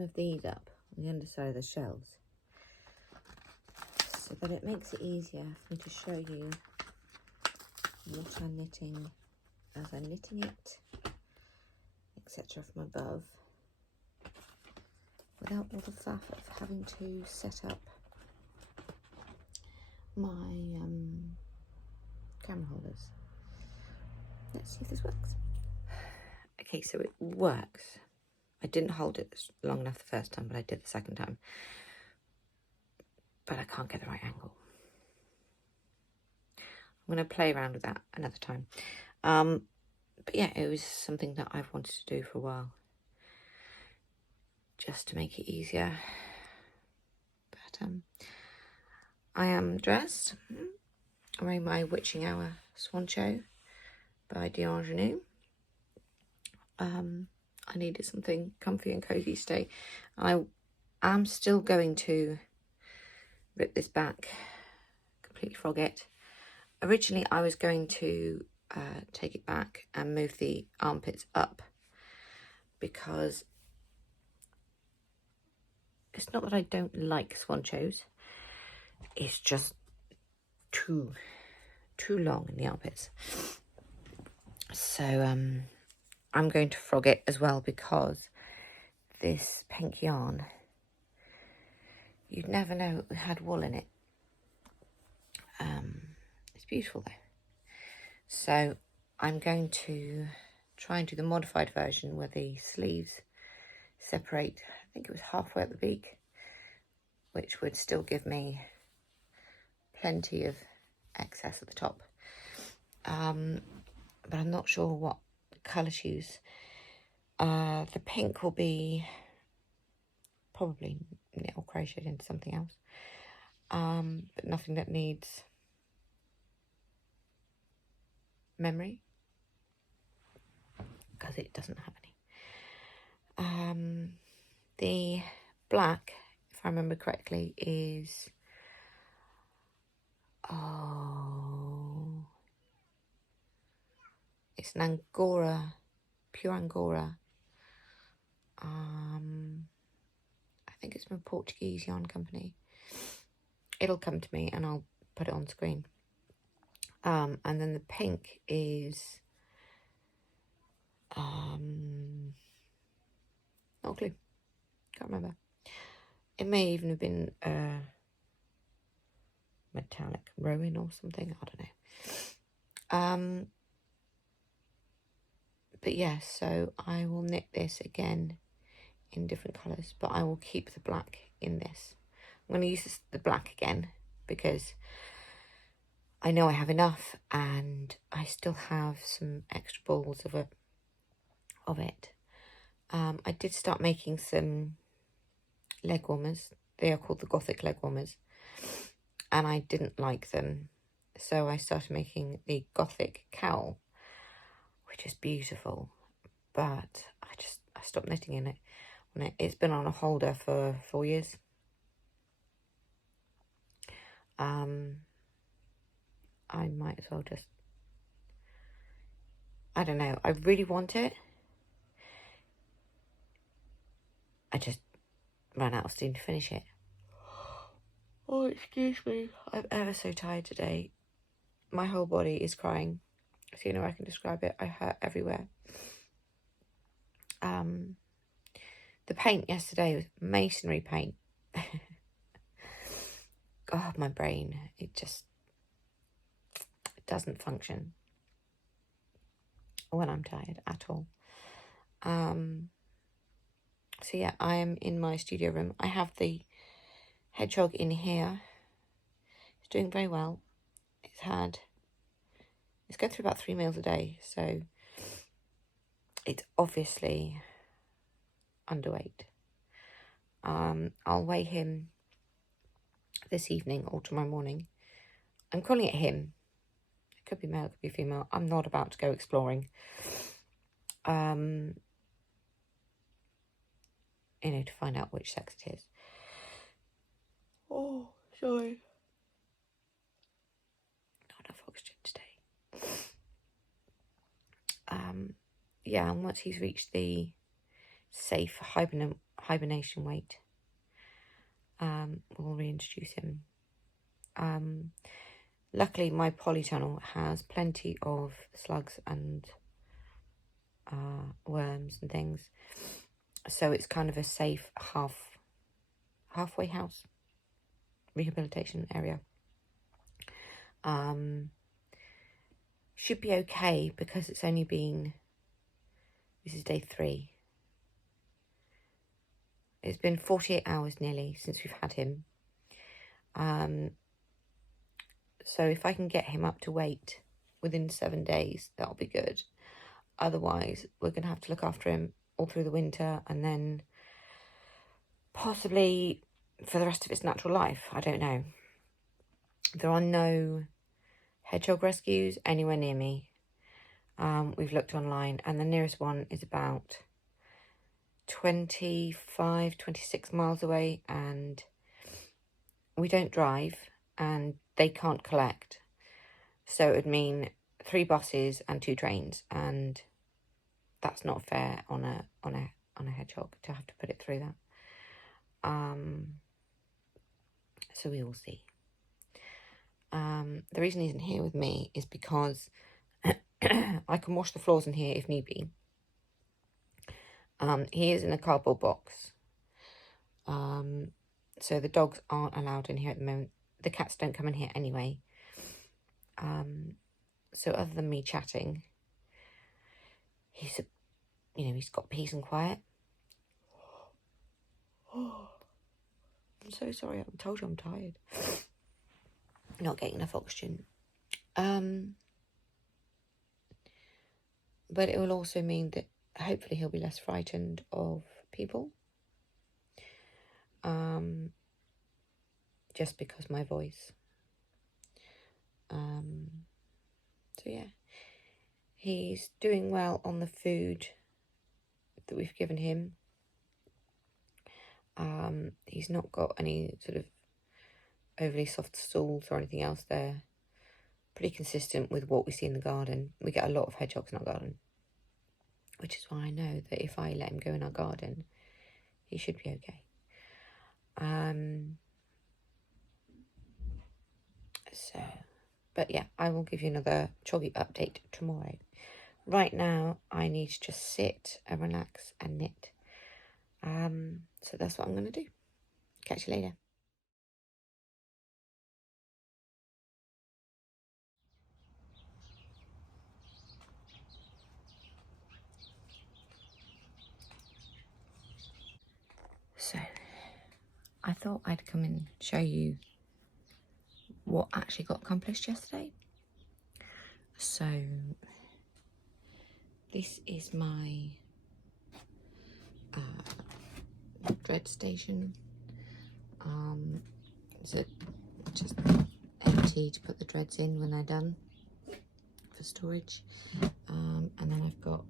some of these up on the underside of the shells so that it makes it easier for me to show you what I'm knitting as I'm knitting it, etc. from above, without all the faff of having to set up my camera holders. Let's see if this works. Okay, so it works. I didn't hold it long enough the first time, but I did the second time. But I can't get the right angle. I'm going to play around with that another time. But yeah, it was something that I've wanted to do for a while, just to make it easier. But I am dressed. I'm wearing my Witching Hour Swan Show by D'Ingenue. I needed something comfy and cozy to stay. I am still going to rip this back, completely frog it. Originally, I was going to take it back and move the armpits up, because it's not that I don't like swan shows, it's just too long in the armpits. So I'm going to frog it as well, because this pink yarn, you'd never know it had wool in it. It's beautiful though. So I'm going to try and do the modified version where the sleeves separate, I think it was halfway up the beak, which would still give me plenty of excess at the top. But I'm not sure what colour to use. The pink will be probably knit or crocheted into something else, but nothing that needs memory, because it doesn't have any. The black, if I remember correctly, is it's an Angora, pure Angora. I think it's from a Portuguese yarn company. It'll come to me and I'll put it on screen. And then the pink is not a clue. Can't remember. It may even have been metallic rowan or something. I don't know. But yeah, so I will knit this again in different colours, but I will keep the black in this. I'm going to use the black again because I know I have enough, and I still have some extra balls of it. I did start making some leg warmers. They are called the Gothic leg warmers, and I didn't like them, so I started making the Gothic cowl, which is beautiful, but I stopped knitting in it. It's been on a holder for 4 years. I might as well just, I don't know, I really want it. I just ran out of steam to finish it. Oh, excuse me. I'm ever so tired today. My whole body is crying. So you know I can describe it. I hurt everywhere. The paint yesterday was masonry paint. God, my brain, it doesn't function when I'm tired at all. So yeah, I am in my studio room. I have the hedgehog in here. It's doing very well. It's going through about 3 meals a day, so it's obviously underweight. I'll weigh him this evening or tomorrow morning. I'm calling it him. It could be male, it could be female. I'm not about to go exploring. To find out which sex it is. Oh, sorry. Not enough oxygen today. Yeah, and once he's reached the safe hibernation weight, we'll reintroduce him. Luckily, my polytunnel has plenty of slugs and worms and things, so it's kind of a safe halfway house rehabilitation area. Should be okay because it's only been, this is day 3. It's been 48 hours nearly since we've had him. So if I can get him up to weight within 7 days, that'll be good. Otherwise, we're going to have to look after him all through the winter and then possibly for the rest of his natural life. I don't know. There are no hedgehog rescues anywhere near me. We've looked online and the nearest one is about 25, 26 miles away, and we don't drive and they can't collect. So it would mean 3 buses and 2 trains, and that's not fair on a hedgehog to have to put it through that. So we will see. The reason he's in here with me is because I can wash the floors in here if need be. He is in a cardboard box. So the dogs aren't allowed in here at the moment. The cats don't come in here anyway. So other than me chatting, he's got peace and quiet. I'm so sorry. I told you I'm tired. Not getting enough oxygen. But it will also mean that hopefully he'll be less frightened of people. Just because my voice. So yeah, he's doing well on the food that we've given him. He's not got any sort of overly soft stools or anything else there. Pretty consistent with what we see in the garden. We get a lot of hedgehogs in our garden, which is why I know that if I let him go in our garden, he should be okay. But yeah, I will give you another choggy update tomorrow. Right now, I need to just sit and relax and knit. So that's what I'm going to do. Catch you later. So, I thought I'd come and show you what actually got accomplished yesterday. So, this is my dread station. So just empty to put the dreads in when they're done for storage. And then I've got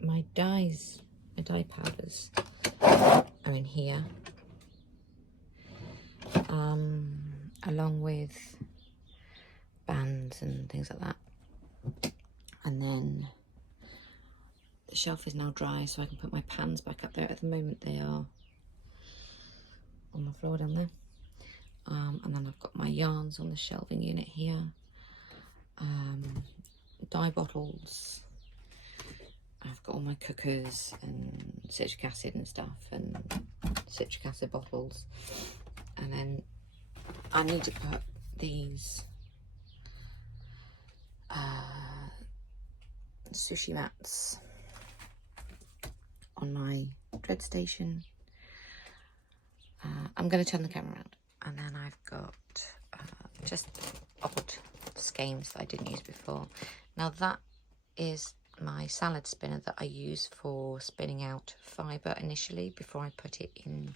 my dyes, my dye powders are in here. Along with bands and things like that. And then the shelf is now dry, so I can put my pans back up there. At the moment they are on the floor down there. And then I've got my yarns on the shelving unit here. Dye bottles. I've got all my cookers and citric acid and stuff, and citric acid bottles. And then I need to put these sushi mats on my dread station. I'm going to turn the camera around. And then I've got just odd skeins that I didn't use before. Now that is my salad spinner that I use for spinning out fibre initially before I put it in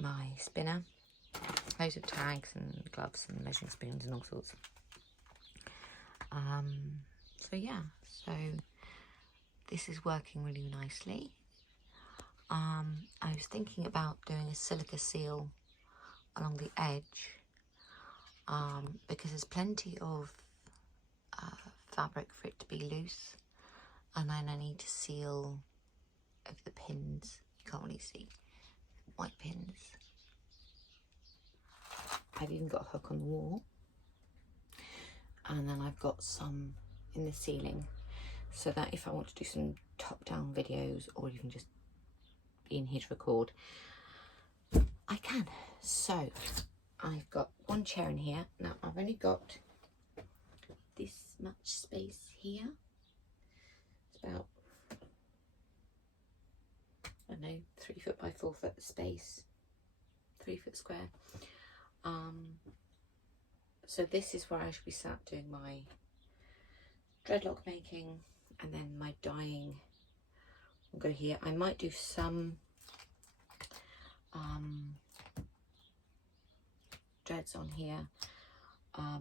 my spinner. Loads of tags and gloves and measuring spoons and all sorts. So yeah, so this is working really nicely. I was thinking about doing a silica seal along the edge because there's plenty of fabric for it to be loose, and then I need to seal of the pins. You can't really see. White pins. I've even got a hook on the wall. And then I've got some in the ceiling, so that if I want to do some top-down videos or even just be in here to record, I can. So I've got one chair in here. Now I've only got this much space here. It's about, I don't know, 3 foot by 4 foot space, 3 foot square. So this is where I should be sat doing my dreadlock making, and then my dyeing will go here. I might do some dreads on here,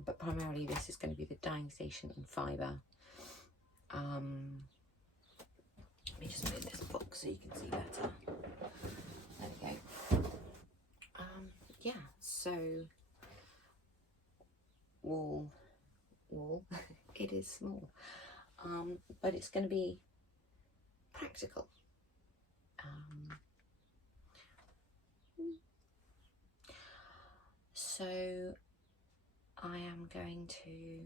but primarily this is going to be the dyeing station and fibre. Let me just move this box so you can see better. There we go. Yeah, so wall it is small, but it's going to be practical. So I am going to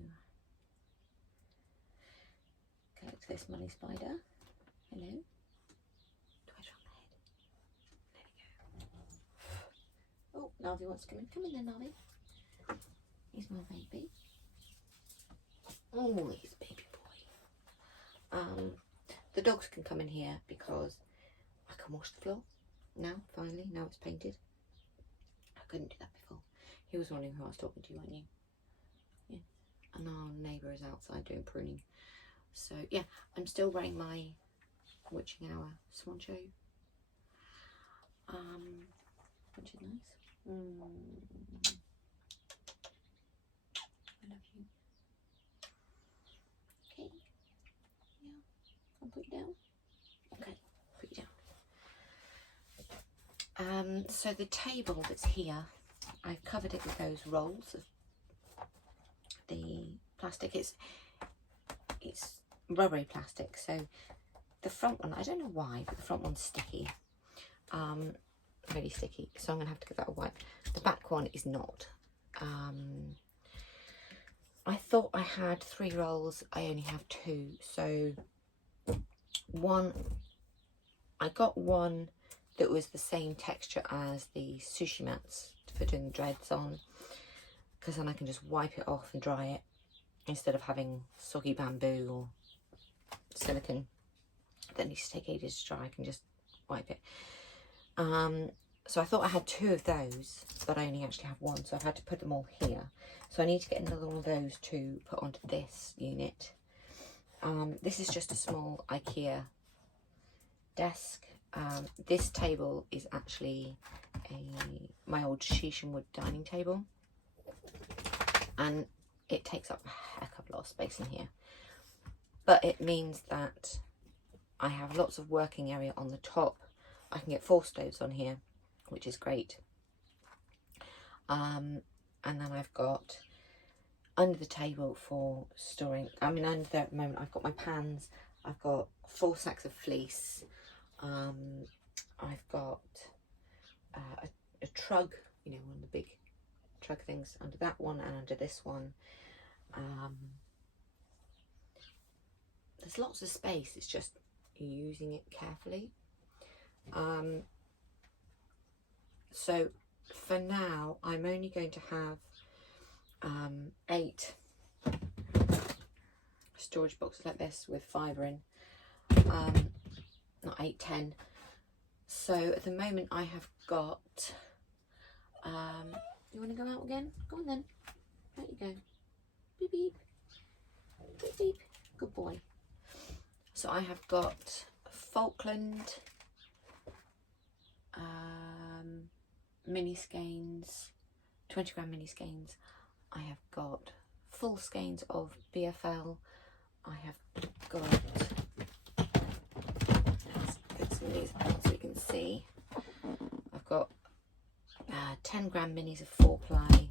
collect this money spider. Hello. Twitter on the head. There we go. Oh, Narvi wants to come in. Come in then, Narvi. He's my baby. Oh, he's a baby boy. The dogs can come in here because I can wash the floor now, finally, now it's painted. I couldn't do that before. He was wondering who I was talking to, weren't you? Yeah. And our neighbour is outside doing pruning. So, yeah, I'm still wearing my witching hour swan show. Which is nice. I love you. Okay. Yeah. I'll put you down. Okay, put you down. So the table that's here, I've covered it with those rolls of the plastic. It's rubbery plastic, so the front one, I don't know why, but the front one's sticky. Really sticky, so I'm gonna have to give that a wipe. The back one is not. I thought I had 3 rolls, I only have 2. So I got one that was the same texture as the sushi mats for doing the dreads on, because then I can just wipe it off and dry it instead of having soggy bamboo or silicone that needs to take ages to dry. I can just wipe it. So I thought I had 2 of those, but I only actually have 1, so I've had to put them all here. So I need to get another one of those to put onto this unit. This is just a small IKEA desk. This table is actually my old Shishan wood dining table, and it takes up a heck of a lot of space in here. But it means that I have lots of working area on the top. I can get 4 stoves on here, which is great. And then I've got under the table for storing, I mean under there at the moment, I've got my pans, I've got 4 sacks of fleece, I've got a trug, you know, one of the big trug things under that one and under this one. There's lots of space, it's just using it carefully. So for now, I'm only going to have 8 storage boxes like this with fibre in, not 8, 10. So at the moment I have got, you want to go out again? Go on then, out you go, beep beep, beep beep, good boy. So I have got Falkland, mini skeins, 20 gram mini skeins. I have got full skeins of BFL. I have got, let's put some of these out so you can see. I've got 10 gram minis of 4-ply.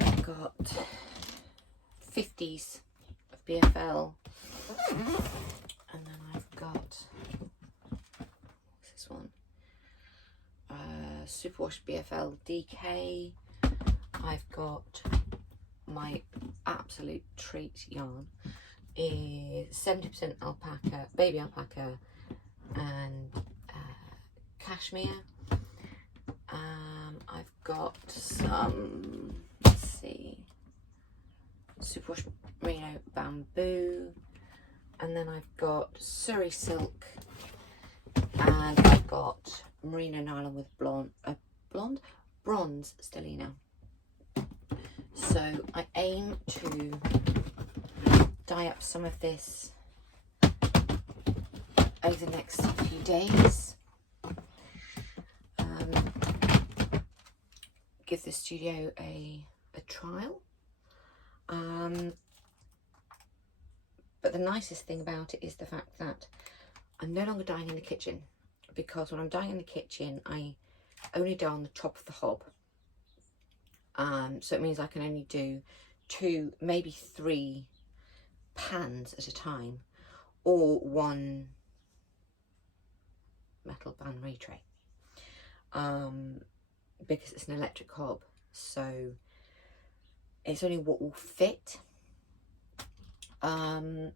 I've got 50s of BFL. And then I've got Superwash BFL DK. I've got my absolute treat yarn is 70% alpaca, baby alpaca, and cashmere. I've got some, let's see, Superwash merino bamboo, and then I've got Surrey silk, and I've got merino nylon with bronze stellina. So I aim to dye up some of this over the next few days. Give the studio a trial. But the nicest thing about it is the fact that I'm no longer dyeing in the kitchen, because when I'm dyeing in the kitchen I only dye on the top of the hob. So it means I can only do 2, maybe 3 pans at a time, or 1 metal pan retray, because it's an electric hob, so it's only what will fit. I mean,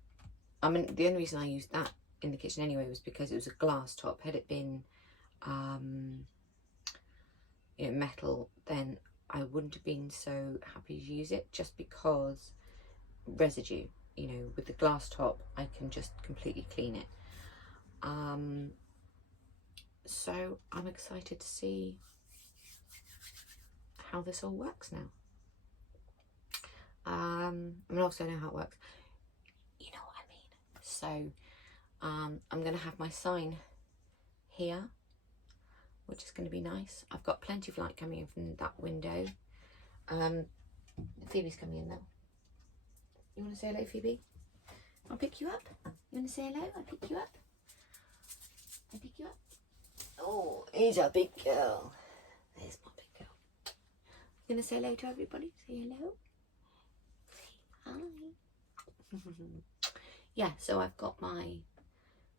the only reason I used that in the kitchen anyway was because it was a glass top. Had it been you know, metal, then I wouldn't have been so happy to use it, just because residue, you know, with the glass top I can just completely clean it. So I'm excited to see how this all works now. I mean, also I know how it works, you know what I mean. So I'm going to have my sign here, which is going to be nice. I've got plenty of light coming in from that window. Phoebe's coming in now. You want to say hello, Phoebe? I'll pick you up. You want to say hello? I'll pick you up. I'll pick you up. Oh, he's a big girl. There's my big girl. You going to say hello to everybody? Say hello. Say hi. Yeah, so I've got my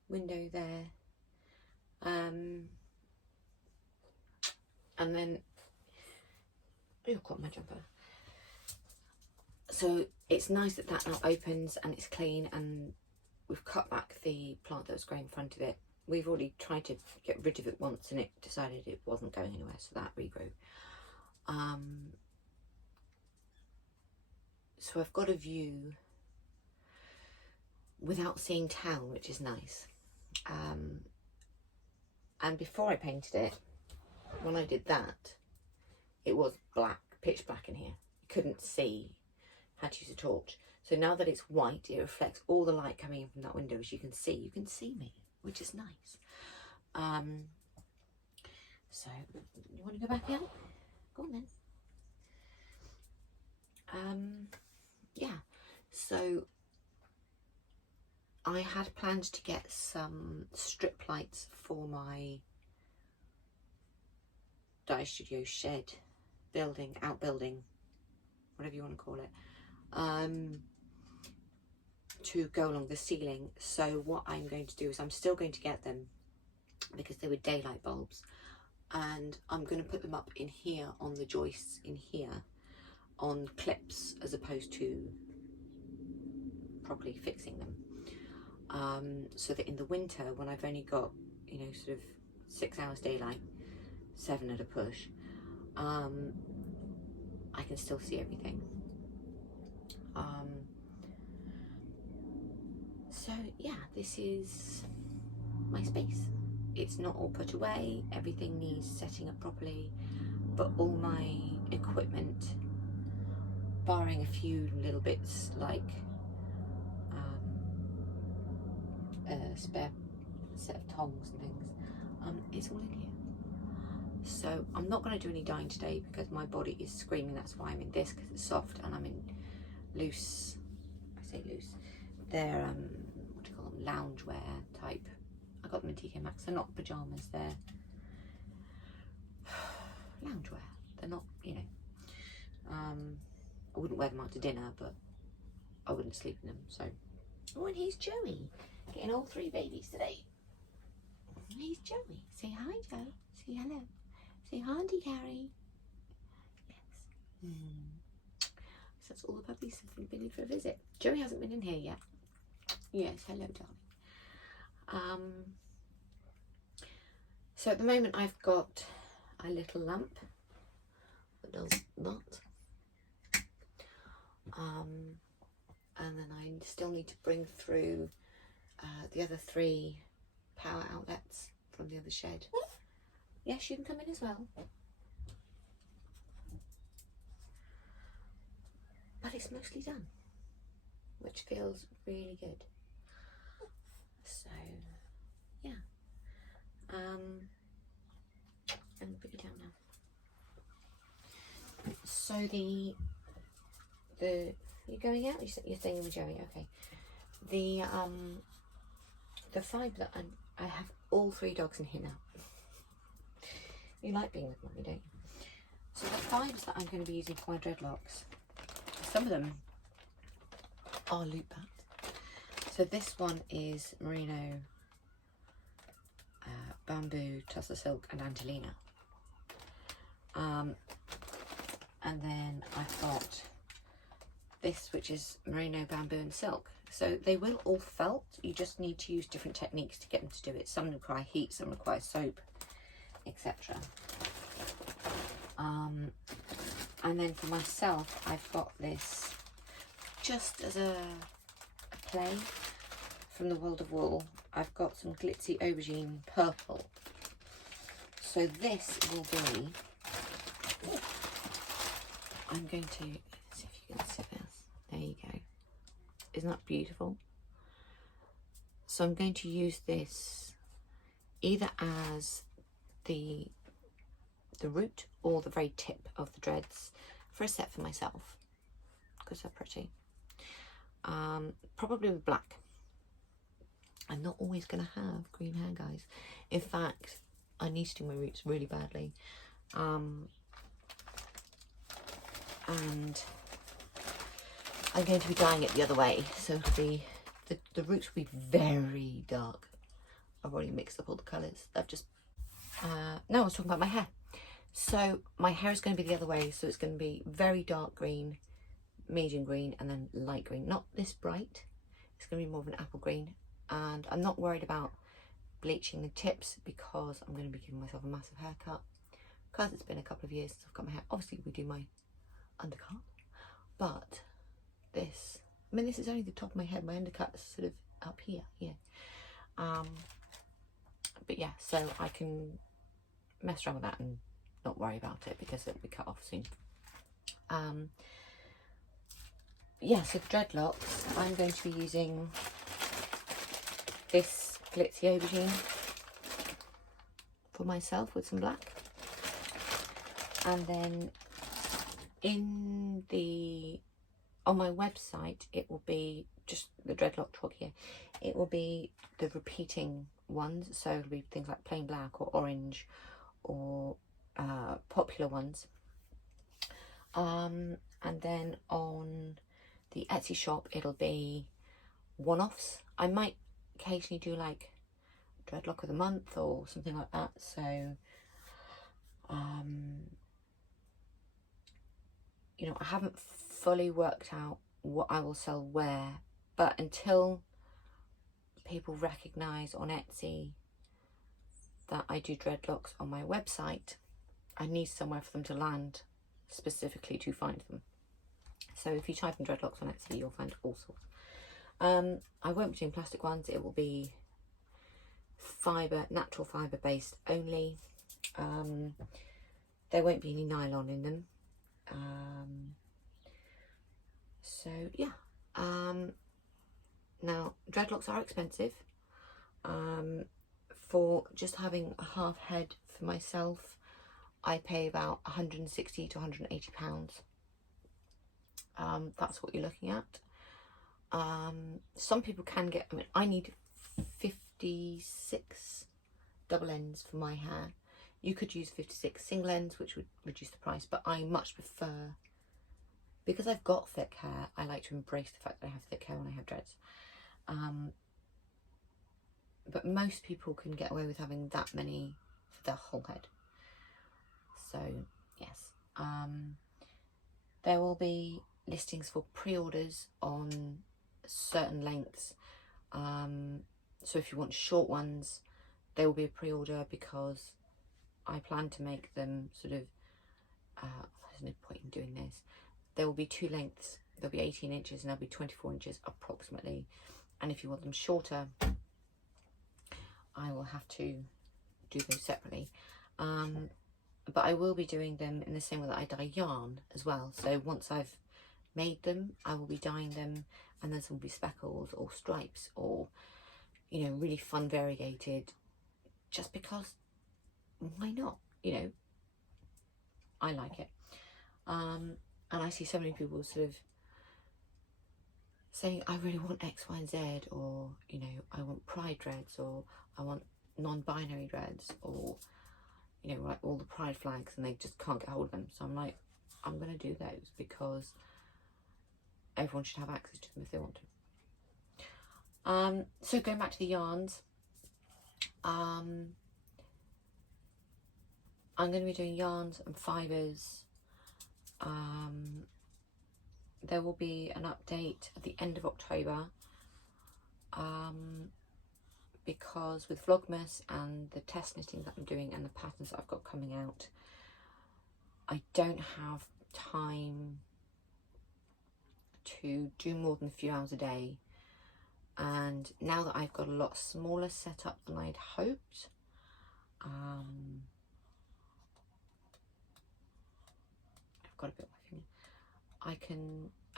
window there. And then, oh, I've got my jumper. So it's nice that that now opens and it's clean, and we've cut back the plant that was growing in front of it. We've already tried to get rid of it once and it decided it wasn't going anywhere, so that regrew. So I've got a view without seeing town, which is nice. And before I painted it, when I did that, it was black, pitch black in here. You couldn't see, had to use a torch. So now that it's white, it reflects all the light coming in from that window. As you can see me, which is nice. So you want to go back out? Go on then. Yeah, so I had planned to get some strip lights for my dye studio shed, building, outbuilding, whatever you want to call it, to go along the ceiling. So what I'm going to do is I'm still going to get them, because they were daylight bulbs, and I'm going to put them up in here on the joists in here on clips, as opposed to properly fixing them, so that in the winter, when I've only got, you know, sort of 6 hours daylight, 7 at a push, I can still see everything. So yeah, this is my space. It's not all put away, everything needs setting up properly, but all my equipment, barring a few little bits like a spare set of tongs and things, it's all in here. So I'm not going to do any dyeing today because my body is screaming. That's why I'm in this, because it's soft, and I'm in loose, I say loose, they're what do you call them, loungewear type. I got them in TK Maxx. They're not pyjamas, they're loungewear. They're not, you know, I wouldn't wear them out to dinner, but I wouldn't sleep in them. So, oh, and here's Joey, getting all 3 babies today. Here's Joey. Say hi, Joe. Say hello. Say hi, Auntie Carrie. Yes. So that's all the puppies have been in for a visit. Joey hasn't been in here yet. Yes, hello, darling. So at the moment I've got a little lamp that does that. And then I still need to bring through the other 3 power outlets from the other shed. Yes, you can come in as well. But it's mostly done, which feels really good. So, yeah. And put you down now. So you're going out? You're staying with Joey, okay. The fibre that I have all 3 dogs in here now. You like being with Mummy, don't you? So the fibres that I'm going to be using for my dreadlocks, some of them are loop backed. So this one is merino, bamboo, tussar silk and Angelina. And then I've got this, which is merino, bamboo and silk. So they will all felt, you just need to use different techniques to get them to do it. Some require heat, some require soap, etc. And then for myself, I've got this just as a play from the World of Wool. I've got some glitzy aubergine purple. So this will be, I'm going to see if you can see this. There you go. Isn't that beautiful? So I'm going to use this either as the root or the very tip of the dreads for a set for myself because they're pretty. Probably with black. I'm not always going to have green hair, guys. In fact, I need to do my roots really badly. And I'm going to be dyeing it the other way, so it'll be the roots will be very dark. I've already mixed up all the colours. I've just no, I was talking about my hair. So my hair is going to be the other way, so it's going to be very dark green, medium green, and then light green. Not this bright. It's going to be more of an apple green. And I'm not worried about bleaching the tips because I'm going to be giving myself a massive haircut. Because it's been a couple of years since I've got my hair. Obviously, we do my undercut, but this, I mean, this is only the top of my head. My undercut is sort of up here. But yeah, so I can mess around with that and not worry about it because it'll be cut off soon. Yeah, so dreadlocks, I'm going to be using this glitzy aubergine for myself with some black. And then on my website, it will be just the dreadlock twog here. It will be the repeating ones, so it'll be things like plain black or orange or popular ones. And then on the Etsy shop, it'll be one-offs. I might occasionally do like dreadlock of the month or something like that. So you know, I haven't fully worked out what I will sell where, but until people recognise on Etsy that I do dreadlocks on my website, I need somewhere for them to land specifically to find them. So if you type in dreadlocks on Etsy, you'll find all sorts. I won't be doing plastic ones. It will be fibre, natural fibre based only. There won't be any nylon in them. So yeah. Now dreadlocks are expensive. For just having a half head for myself, I pay about 160 to 180 pounds. That's what you're looking at. Some people can get, I mean, I need 56 double ends for my hair. You could use 56 single ends, which would reduce the price, but I much prefer, because I've got thick hair, I like to embrace the fact that I have thick hair when I have dreads. But most people can get away with having that many for their whole head. So yes, there will be listings for pre-orders on certain lengths. So if you want short ones, there will be a pre-order, because I plan to make them sort of, there's no point in doing this. There will be two lengths. There'll be 18 inches and there'll be 24 inches approximately. And if you want them shorter, I will have to do those separately. But I will be doing them in the same way that I dye yarn as well. So once I've made them, I will be dyeing them, and then some will be speckles or stripes or, you know, really fun variegated, just because why not, you know, I like it. And I see so many people sort of saying, I really want X, Y, and Z, or, you know, I want pride dreads, or I want non-binary dreads, or, you know, like all the pride flags, and they just can't get hold of them. So I'm like, I'm going to do those, because everyone should have access to them if they want to. So going back to the yarns, I'm going to be doing yarns and fibres. There will be an update at the end of October, because with Vlogmas and the test knitting that I'm doing and the patterns that I've got coming out, I don't have time to do more than a few hours a day. And now that I've got a lot smaller setup than I'd hoped, I've got a bit of my finger. I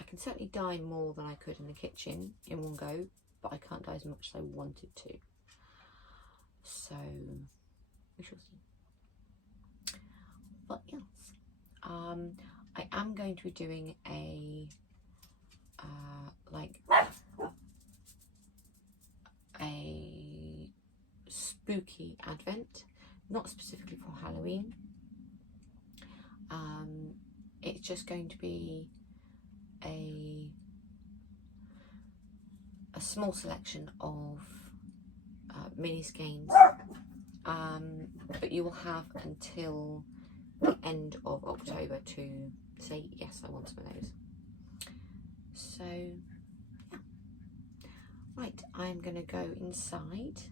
can certainly dye more than I could in the kitchen in one go, but I can't dye as much as I wanted to. So we shall see. What else? I am going to be doing a like a spooky advent, not specifically for Halloween. It's just going to be a small selection of mini skeins, but you will have until the end of October to say, yes, I want some of those. So yeah, right, I'm gonna go inside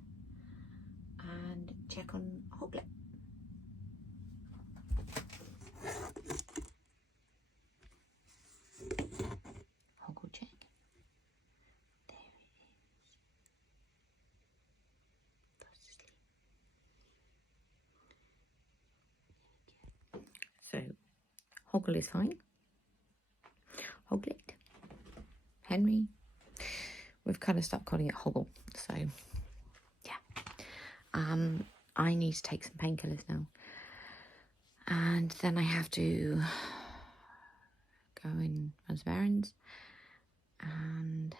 and check on Hoglet. Hoggle check. There it is. Fast asleep. So Hoggle is fine. Hoglet. Henry. We've kind of stopped calling it Hoggle. So yeah. I need to take some painkillers now. And then I have to go and run some errands, and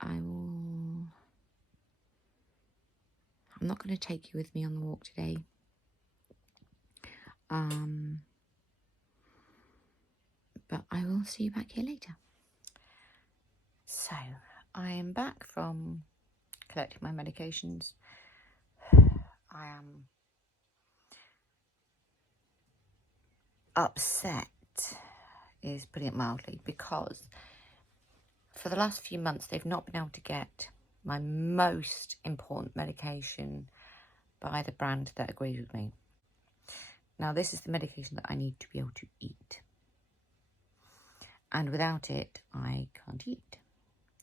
I'm not going to take you with me on the walk today. But I will see you back here later. So I am back from collecting my medications. I am upset, is putting it mildly, because for the last few months they've not been able to get my most important medication by the brand that agrees with me. Now this is the medication that I need to be able to eat, and without it I can't eat.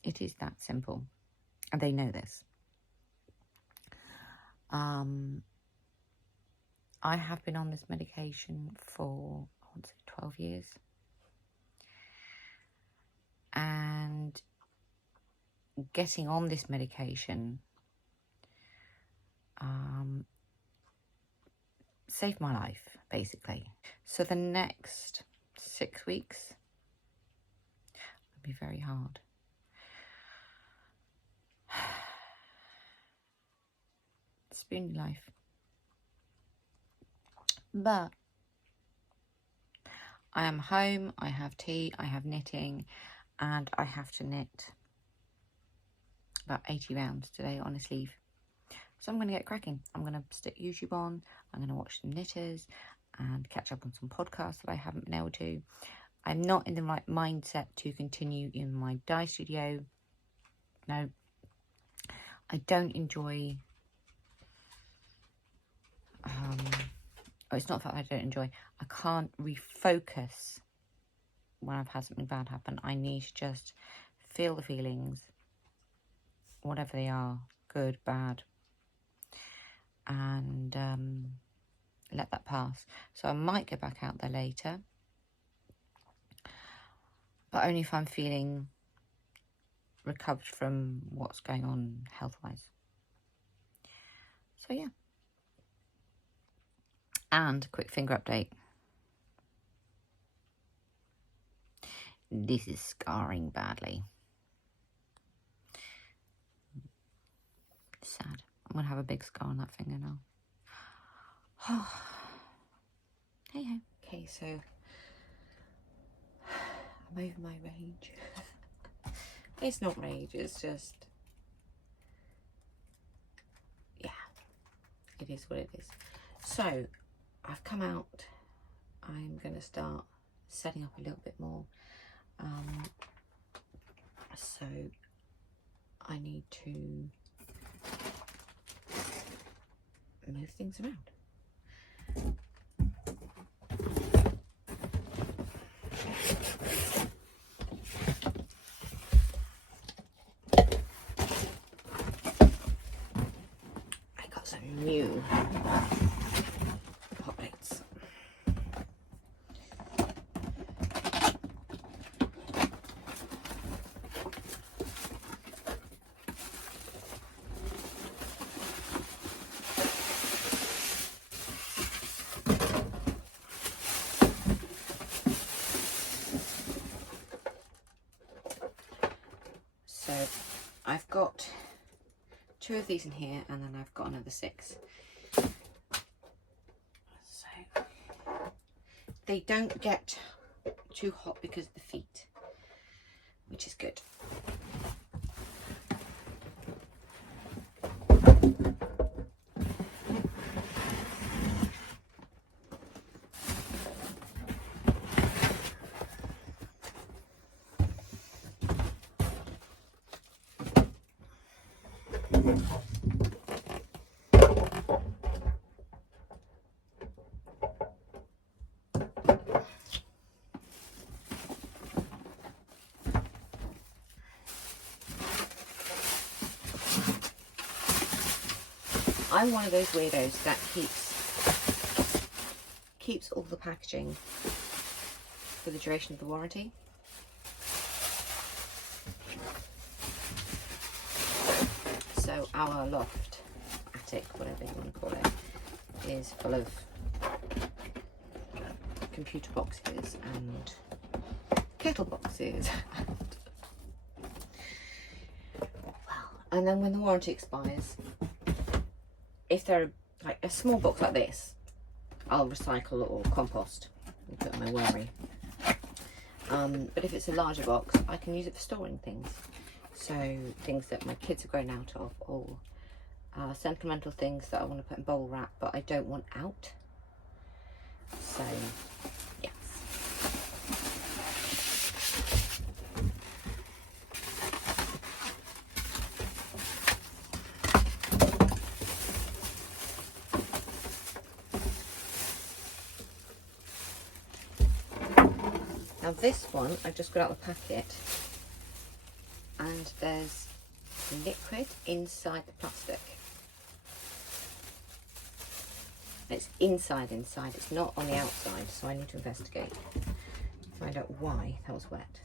It is that simple, and they know this. I have been on this medication for, I want to say, 12 years. And getting on this medication saved my life, basically. So the next 6 weeks will be very hard. Spoony life. But I am home, I have tea, I have knitting, and I have to knit about 80 rounds today on a sleeve. So I'm going to get cracking. I'm going to stick YouTube on. I'm going to watch some knitters and catch up on some podcasts that I haven't been able to. I'm not in the right mindset to continue in my dye studio. No, I don't enjoy... it's not the fact that I don't enjoy. I can't refocus when I've had something bad happen. I need to just feel the feelings, whatever they are, good, bad, and let that pass. So I might go back out there later, but only if I'm feeling recovered from what's going on health-wise. So yeah. And quick finger update. This is scarring badly. Sad. I'm going to have a big scar on that finger now. Hey ho. Okay, so I'm over my rage. It's not rage, it's just... yeah, it is what it is. So, I've come out. I'm going to start setting up a little bit more. So, I need to move things around. I got some new hot plates. So I've got 2 of these in here, and then I've got another 6. So they don't get too hot because of the feet, which is good. I'm one of those weirdos that keeps all the packaging for the duration of the warranty. So our loft, attic, whatever you want to call it, is full of computer boxes and kettle boxes and then when the warranty expires, if they're like a small box like this, I'll recycle or compost and put in my worry. But if it's a larger box, I can use it for storing things. So things that my kids have grown out of, or sentimental things that I want to put in bubble wrap but I don't want out. So yes. Now this one, I just got out the packet and there's liquid inside the plastic. It's inside, it's not on the outside, so I need to investigate, find out why that was wet.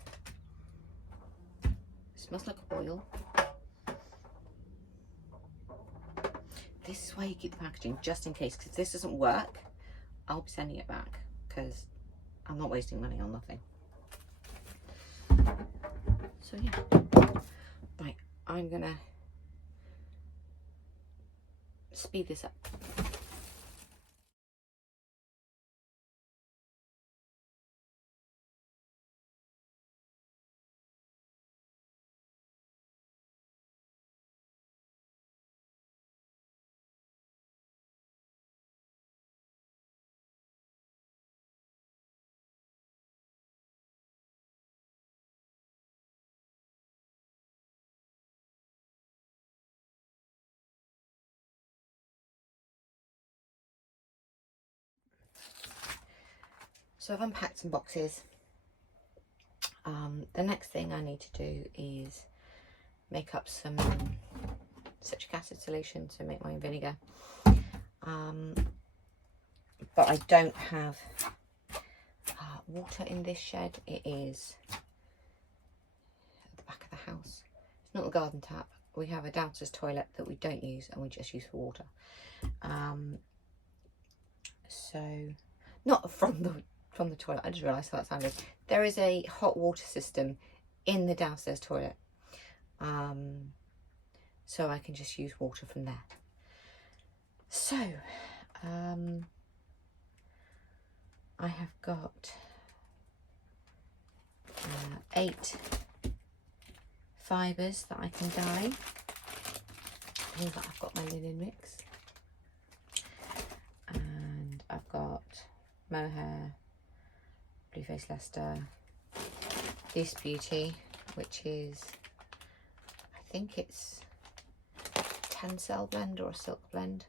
It smells like oil. This is why you keep the packaging, just in case, because if this doesn't work, I'll be sending it back, because I'm not wasting money on nothing. So yeah, right, I'm gonna speed this up. So I've unpacked some boxes. The next thing I need to do is make up some citric acid solution to make my own vinegar. But I don't have water in this shed. It is at the back of the house. It's not the garden tap. We have a downstairs toilet that we don't use and we just use for water. So not from the toilet. I just realised how that sounded. There is a hot water system in the downstairs toilet, so I can just use water from there. So I have got 8 fibres that I can dye. Here I've got my linen mix, and I've got mohair, Blueface Leicester, this beauty, which is, I think it's 10-cell blend or a silk blend.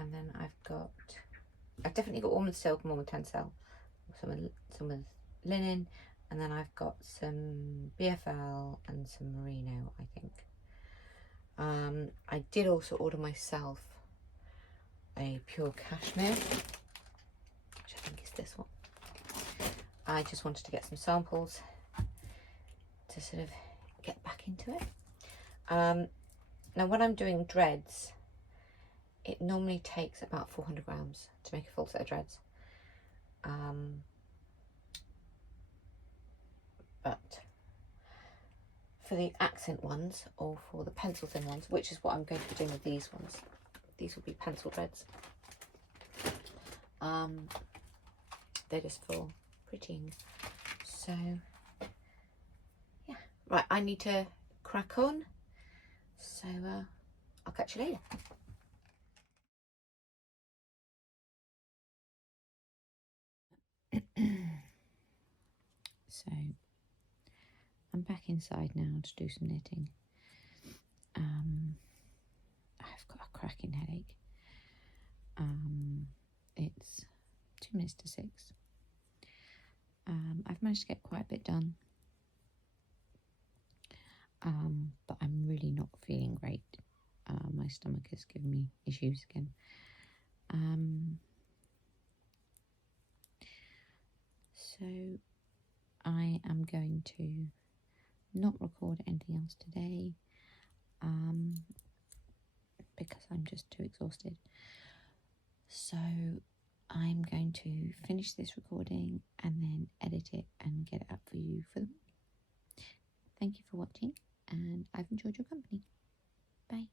And then I've definitely got one with silk and one with 10-cell, some with linen, and then I've got some BFL and some merino, I think. I did also order myself a pure cashmere, which I think is this one. I just wanted to get some samples to sort of get back into it. Now when I'm doing dreads, it normally takes about 400 grams to make a full set of dreads. But for the accent ones, or for the pencil thin ones, which is what I'm going to be doing with these ones, these will be pencil dreads. They're just for prettying. So yeah, right, I need to crack on. So I'll catch you later. So I'm back inside now to do some knitting. I've got a cracking headache. It's 2 minutes to 6. I've managed to get quite a bit done, but I'm really not feeling great. My stomach is giving me issues again. So I am going to not record anything else today, because I'm just too exhausted. So I'm going to finish this recording and then edit it and get it up for you for the week. Thank you for watching, and I've enjoyed your company. Bye.